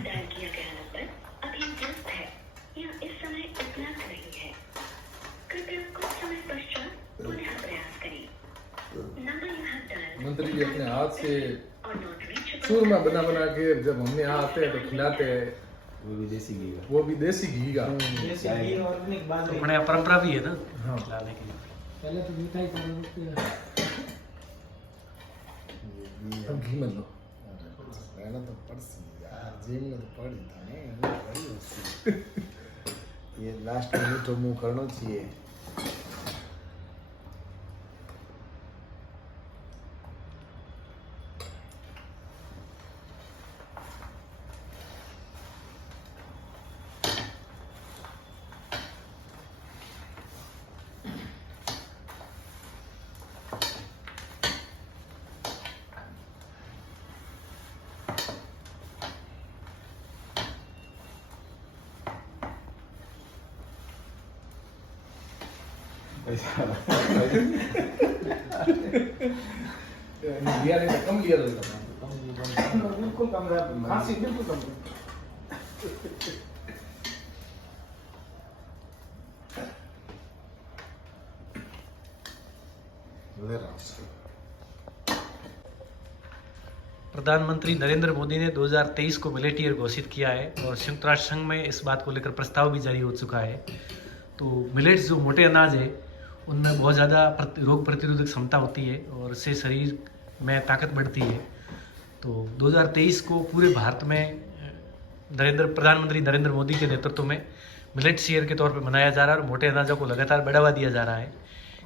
Dial किया गया number अभी व्यस्त है या इस समय उपलब्ध नहीं है। कृपया कुछ समय पश्चात पुनः प्रयास करें। नंबर यू हैव डायल्ड मंत्री जी अपने हाथ से और नॉट रीचेबल। चूरमा बना बना के जब हम यहाँ आते हैं तो खिलाते हैं, वो भी देसी घी का। वो भी देसी घी का। देसी घी ऑर्गेनिक बाजरे अपने यहाँ परंपरा भी है ना हाँ। खिलाने की। पहले तो मिठाई कर देते हैं। अब घी मत लो। रहना तो पड़सी यार, जेब में तो पड़ ही था ने, बड़ी होती। ये लास्ट में मीठो मुंह करना चाहिए। लिया नहीं था, कम लिया था। बिल्कुल कम रहा, खांसी बिल्कुल कम रहा। ले रहा हूँ। प्रधानमंत्री नरेंद्र मोदी ने 2023 को मिलेट ईयर घोषित किया है और संयुक्त राष्ट्र संघ में इस बात को लेकर प्रस्ताव भी जारी हो चुका है। तो मिलेट्स जो मोटे अनाज है उनमें बहुत ज़्यादा रोग प्रतिरोधक क्षमता होती है और इससे शरीर में ताकत बढ़ती है। तो 2023 को पूरे भारत में प्रधानमंत्री नरेंद्र मोदी के नेतृत्व में मिलेट्स ईयर के तौर पर मनाया जा रहा है और मोटे अनाजों को लगातार बढ़ावा दिया जा रहा है।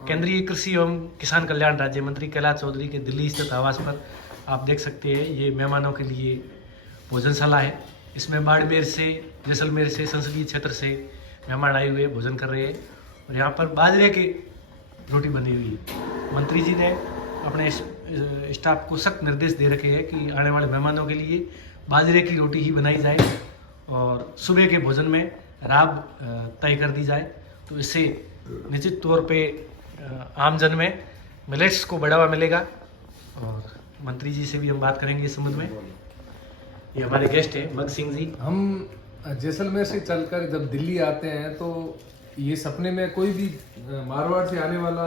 केंद्रीय कृषि एवं किसान कल्याण राज्य मंत्री कैलाश चौधरी के दिल्ली स्थित आवास पर आप देख सकते हैं, ये मेहमानों के लिए भोजनशाला है। इसमें बाड़मेर से, जैसलमेर से, संसदीय क्षेत्र से मेहमान आए हुए भोजन कर रहे हैं और यहाँ पर बाजरे की रोटी बनी हुई है। मंत्री जी ने अपने स्टाफ को सख्त निर्देश दे रखे हैं कि आने वाले मेहमानों के लिए बाजरे की रोटी ही बनाई जाए और सुबह के भोजन में राब तय कर दी जाए। तो इससे निश्चित तौर पे आमजन में मिलेट्स को बढ़ावा मिलेगा। और मंत्री जी से भी हम बात करेंगे इस संबंध में। ये हमारे गेस्ट हैं मग सिंह जी। हम जैसलमेर से चलकर जब दिल्ली आते हैं तो ये सपने में कोई भी मारवाड़ से आने वाला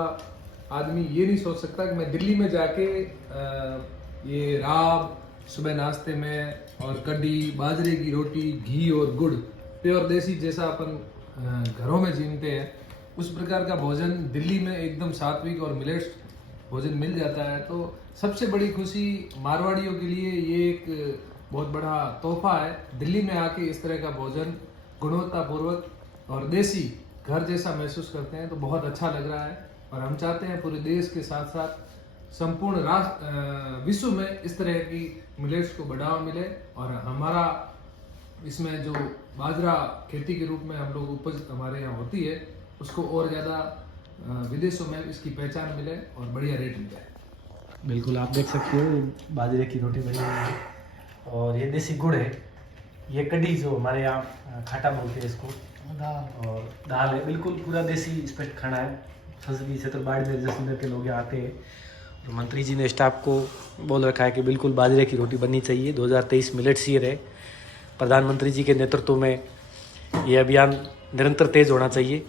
आदमी ये नहीं सोच सकता कि मैं दिल्ली में जाके ये राब सुबह नाश्ते में और कढ़ी, बाजरे की रोटी, घी और गुड़, प्योर देसी जैसा अपन घरों में जीनते हैं उस प्रकार का भोजन दिल्ली में एकदम सात्विक और मिलेट्स भोजन मिल जाता है। तो सबसे बड़ी खुशी मारवाड़ियों के लिए ये एक बहुत बड़ा तोहफा है। दिल्ली में आके इस तरह का भोजन गुणवत्तापूर्वक और देसी घर जैसा महसूस करते हैं तो बहुत अच्छा लग रहा है। और हम चाहते हैं पूरे देश के साथ साथ संपूर्ण राष्ट्र विश्व में इस तरह की मिलेट्स को बढ़ावा मिले और हमारा इसमें जो बाजरा खेती के रूप में हम लोग उपज हमारे यहाँ होती है उसको और ज़्यादा विदेशों में इसकी पहचान मिले और बढ़िया रेट मिल जाए। बिल्कुल आप देख सकते हो बाजरे की रोटी बनी हुई है और ये देसी गुड़ है। ये कढ़ी जो हमारे यहाँ खाटा बोलते हैं इसको, और दाल है। बिल्कुल पूरा देसी स्पष्ट खाना है। संसदीय क्षेत्र बाड़मेर जैसलमेर के लोग यहाँ आते हैं और मंत्री जी ने स्टाफ को बोल रखा है कि बिल्कुल बाजरे की रोटी बननी चाहिए। 2023 मिलेट्स ईयर है। प्रधानमंत्री जी के नेतृत्व में ये अभियान निरंतर तेज होना चाहिए।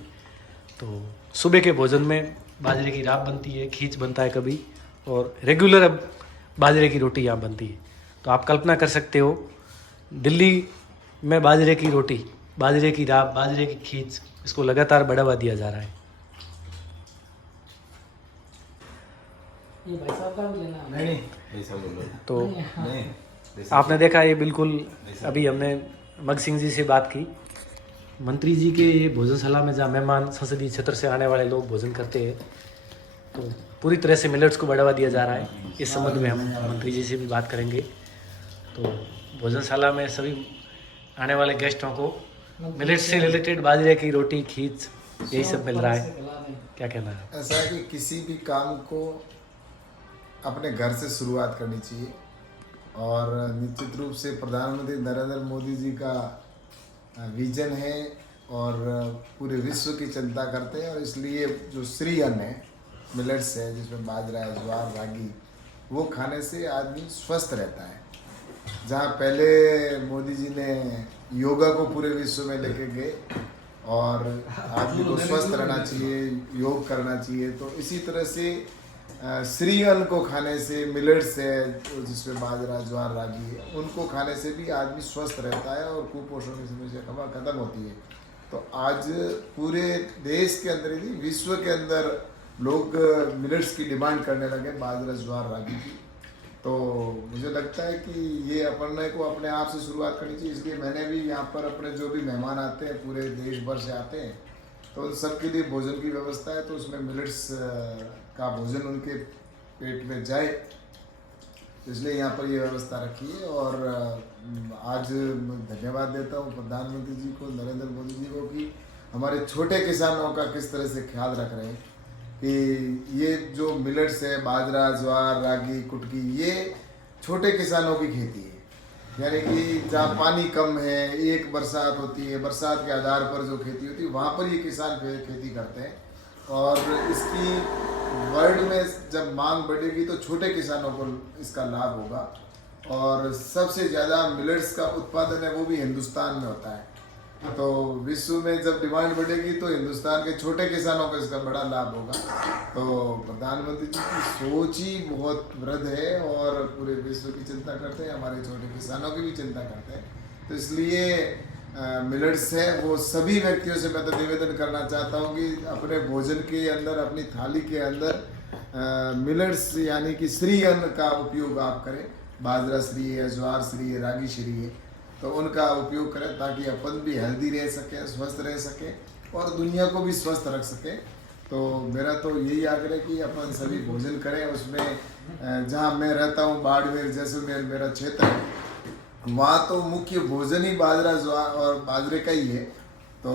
तो सुबह के भोजन में बाजरे की राब बनती है, खींच बनता है कभी, और रेगुलर अब बाजरे की रोटी यहाँ बनती है। तो आप कल्पना कर सकते हो दिल्ली में बाजरे की रोटी, बाजरे की राब, बाजरे की खींच, इसको लगातार बढ़ावा दिया जा रहा है। ये भाई साहब का भी लेना है। नहीं ऐसा बोलो तो नहीं। आपने देखा ये बिल्कुल अभी हमने मग सिंह जी से बात की। मंत्री जी के ये भोजनशाला में जहाँ मेहमान संसदीय क्षेत्र से आने वाले लोग भोजन करते हैं तो पूरी तरह से मिलेट्स को बढ़ावा दिया जा रहा है। इस संबंध में हम मंत्री जी से भी बात करेंगे। तो भोजनशाला में सभी आने वाले गेस्टों को मिलेट्स से रिलेटेड बाजरे की रोटी, खींच, यही सब मिल रहा है। क्या कहना है? ऐसा है कि किसी भी काम को अपने घर से शुरुआत करनी चाहिए और निश्चित रूप से प्रधानमंत्री नरेंद्र मोदी जी का विजन है और पूरे विश्व की चिंता करते हैं और इसलिए जो श्री अन्न है, मिलेट्स है जिसमें बाजरा है, ज्वार, रागी, वो खाने से आदमी स्वस्थ रहता है। जहाँ पहले मोदी जी ने योगा को पूरे विश्व में लेके गए और आदमी को स्वस्थ रहना चाहिए, योग करना चाहिए, तो इसी तरह से श्री अन्न को खाने से, मिलेट्स है जिसमें बाजरा, ज्वार, रागी है, उनको खाने से भी आदमी स्वस्थ रहता है और कुपोषण की समस्या खत्म होती है। तो आज पूरे देश के अंदर ही विश्व के अंदर लोग मिलेट्स की डिमांड करने लगे, बाजरा, ज्वार, रागी की। तो मुझे लगता है कि ये अपने को अपने आप से शुरुआत करनी चाहिए। इसलिए मैंने भी यहाँ पर अपने जो भी मेहमान आते हैं, पूरे देश भर से आते हैं, तो उन सबके लिए भोजन की व्यवस्था है, तो उसमें मिलेट्स का भोजन उनके पेट में जाए, इसलिए यहाँ पर ये व्यवस्था रखी है। और आज धन्यवाद देता हूँ प्रधानमंत्री जी को, नरेंद्र मोदी जी को, कि हमारे छोटे किसानों का किस तरह से ख्याल रख रहे हैं कि ये जो मिलेट्स है, बाजरा, ज्वार, रागी, कुटकी, ये छोटे किसानों की खेती है। यानी कि जहाँ पानी कम है, एक बरसात होती है, बरसात के आधार पर जो खेती होती है, वहाँ पर ये किसान खेती करते हैं। और इसकी वर्ल्ड में जब मांग बढ़ेगी तो छोटे किसानों को इसका लाभ होगा। और सबसे ज़्यादा मिलेट्स का उत्पादन है वो भी हिंदुस्तान में होता है। तो विश्व में जब डिमांड बढ़ेगी तो हिंदुस्तान के छोटे किसानों को इसका बड़ा लाभ होगा। तो प्रधानमंत्री जी की सोच ही बहुत वृद्ध है और पूरे विश्व की चिंता करते हैं, हमारे छोटे किसानों की भी चिंता करते हैं। तो इसलिए मिलेट्स है वो सभी व्यक्तियों से मैं तो निवेदन करना चाहता हूँ कि अपने भोजन के अंदर, अपनी थाली के अंदर मिलेट्स यानी कि श्री अन्न का उपयोग आप करें। बाजरा श्री है, ज्वार श्री है, रागी श्री है, तो उनका उपयोग करें ताकि अपन भी हेल्दी रह सकें, स्वस्थ रह सकें और दुनिया को भी स्वस्थ रख सकें। तो मेरा तो यही आग्रह है कि अपन सभी भोजन करें। उसमें जहाँ मैं रहता हूँ, बाड़मेर, जैसलमेर मेरा क्षेत्र है, वहाँ तो मुख्य भोजन ही बाजरा, ज्वार और बाजरे का ही है। तो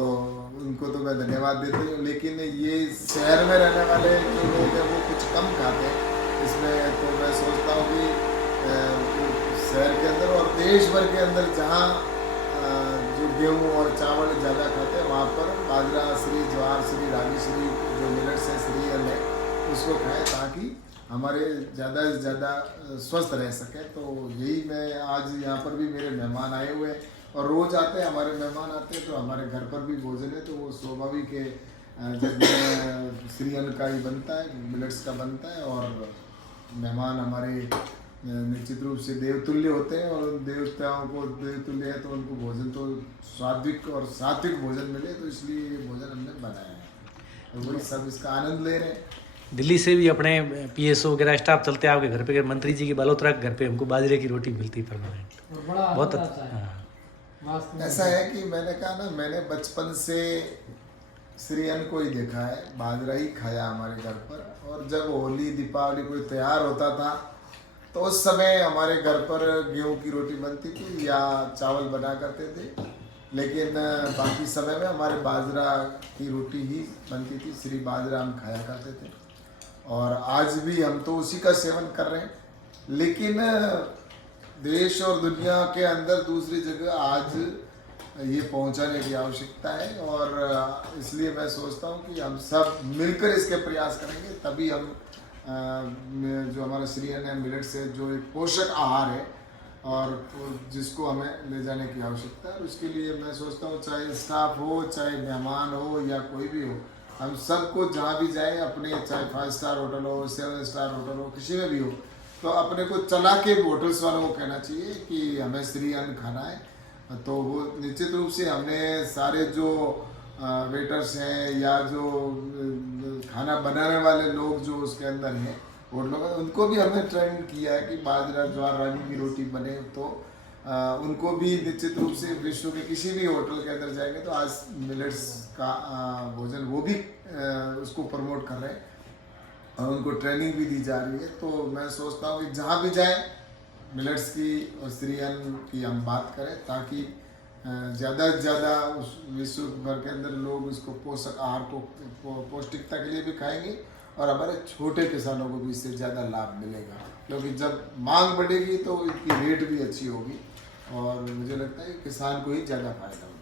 उनको तो मैं धन्यवाद देता हूँ। लेकिन ये शहर में रहने वाले जो लोग हैं वो कुछ कम खाते हैं। इसमें तो मैं सोचता हूँ कि शहर के अंदर और देश भर के अंदर जहाँ जो गेहूँ और चावल ज़्यादा खाते हैं, वहाँ पर बाजरा श्री, ज्वार श्री, रागी श्री, जो मिलेट्स है, श्री अन्न है, उसको खाएं ताकि हमारे ज़्यादा से ज़्यादा स्वस्थ रह सकें। तो यही मैं आज यहाँ पर भी मेरे मेहमान आए हुए हैं और रोज़ आते हैं, हमारे मेहमान आते हैं, तो हमारे घर पर भी भोजन है, तो वो स्वाभाविक है जब श्री अन्न का ही बनता है, मिलेट्स का बनता है। और मेहमान हमारे निश्चित रूप से देवतुल्य होते हैं और देवताओं को देवतुल्य है, तो उनको भोजन तो स्वादिक और सात्विक भोजन मिले, तो इसलिए ये भोजन हमने बनाया है। तो वही सब इसका आनंद ले रहे हैं। दिल्ली से भी अपने पीएसओ वगैरह स्टाफ चलते हैं आपके घर पे, मंत्री जी की बालोतरा के घर पे हमको बाजरे की रोटी मिलती है परमानेंट। और बड़ा बहुत अच्छा है। वास्तव में ऐसा है कि मैंने कहा ना, मैंने बचपन से श्री अन्न को ही देखा है, बाजरा ही खाया हमारे घर पर। और जब होली, दीपावली कोई त्यौहार होता था तो उस समय हमारे घर पर गेहूं की रोटी बनती थी या चावल बना करते थे, लेकिन बाकी समय में हमारे बाजरा की रोटी ही बनती थी। श्री बाजरा हम खाया करते थे और आज भी हम तो उसी का सेवन कर रहे हैं। लेकिन देश और दुनिया के अंदर दूसरी जगह आज ये पहुंचाने की आवश्यकता है और इसलिए मैं सोचता हूँ कि हम सब मिलकर इसके प्रयास करेंगे, तभी हम जो हमारा श्री अन्न है, मिलेट्स है, जो एक पोषक आहार है और जिसको हमें ले जाने की आवश्यकता है। उसके लिए मैं सोचता हूँ चाहे स्टाफ हो, चाहे मेहमान हो या कोई भी हो, हम सबको जहाँ भी जाए अपने, चाहे 5 स्टार होटल हो, 7 स्टार होटल हो, किसी में भी हो, तो अपने को चला के होटल्स वालों को कहना चाहिए कि हमें श्री अन्न खाना है। तो वो निश्चित रूप से हमने सारे जो वेटर्स हैं या जो खाना बनाने वाले लोग जो उसके अंदर हैं होटलों में, उनको भी हमने ट्रेन किया है कि बाजरा, ज्वार, रागी की रोटी बने, तो उनको भी निश्चित रूप से विश्व के किसी भी होटल के अंदर जाएंगे तो आज मिलेट्स का भोजन वो भी उसको प्रमोट कर रहे हैं और उनको ट्रेनिंग भी दी जा रही है। तो मैं सोचता हूँ कि जहाँ भी जाए मिलेट्स की और श्री अन्न की हम बात करें ताकि ज़्यादा से ज़्यादा उस विश्व भर के अंदर लोग इसको पोषक आहार को पौष्टिकता के लिए भी खाएंगे और हमारे छोटे किसानों को भी इससे ज़्यादा लाभ मिलेगा, क्योंकि जब मांग बढ़ेगी तो इसकी रेट भी अच्छी होगी और मुझे लगता है कि किसान को ही ज़्यादा फायदा होगा।